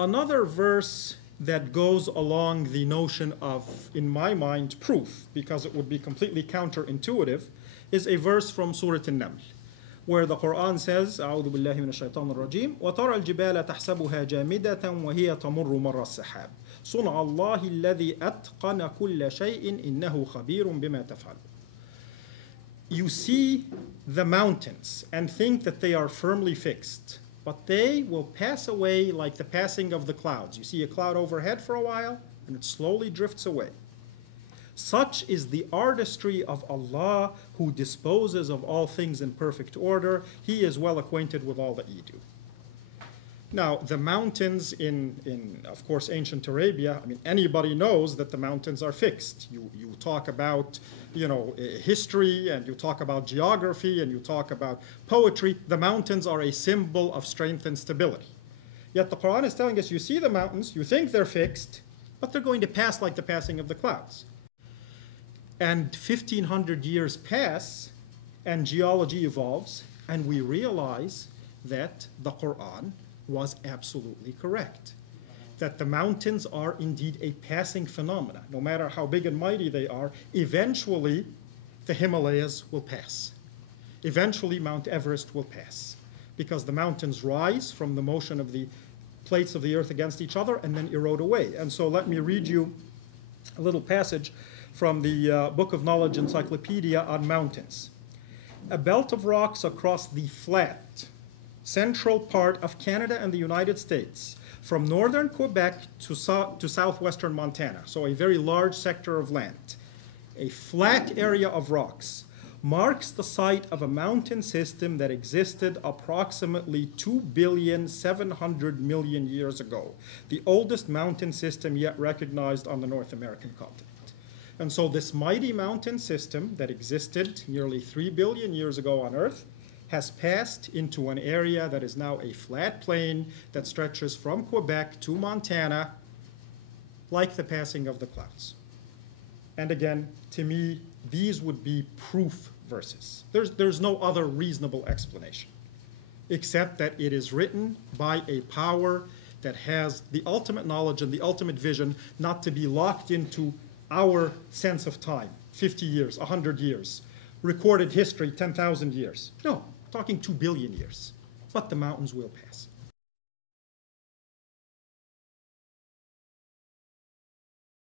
Another verse that goes along the notion of, in my mind, proof, because it would be completely counterintuitive, is a verse from Surah An-Naml, where the Quran says, أعوذ بالله من الشيطان الرجيم وترى الجبال تحسبها جامدة وهي تمر مر السحاب صنع الله الذي أتقن كل شيء إنه خبير بما تفعل. You see the mountains and think that they are firmly fixed, but they will pass away like the passing of the clouds. You see a cloud overhead for a while, and it slowly drifts away. Such is the artistry of Allah, who disposes of all things in perfect order. He is well acquainted with all that ye do. Now, the mountains in of course, ancient Arabia, I mean, anybody knows that the mountains are fixed. You talk about, history, and you talk about geography, and you talk about poetry. The mountains are a symbol of strength and stability. Yet the Quran is telling us, you see the mountains, you think they're fixed, but they're going to pass like the passing of the clouds. And 1,500 years pass, and geology evolves, and we realize that the Quran was absolutely correct. That the mountains are indeed a passing phenomena. No matter how big and mighty they are, eventually the Himalayas will pass. Eventually Mount Everest will pass, because the mountains rise from the motion of the plates of the earth against each other and then erode away. And so let me read you a little passage from the Book of Knowledge Encyclopedia on mountains. A belt of rocks across the flat central part of Canada and the United States, from northern Quebec to southwestern Montana, so a very large sector of land, a flat area of rocks, marks the site of a mountain system that existed approximately 2,700,000,000 years ago, the oldest mountain system yet recognized on the North American continent. And so this mighty mountain system that existed nearly 3 billion years ago on Earth has passed into an area that is now a flat plain that stretches from Quebec to Montana like the passing of the clouds. And again, to me, these would be proof verses. There's no other reasonable explanation, except that it is written by a power that has the ultimate knowledge and the ultimate vision, not to be locked into our sense of time, 50 years, 100 years, recorded history, 10,000 years. No, talking 2 billion years. But the mountains will pass.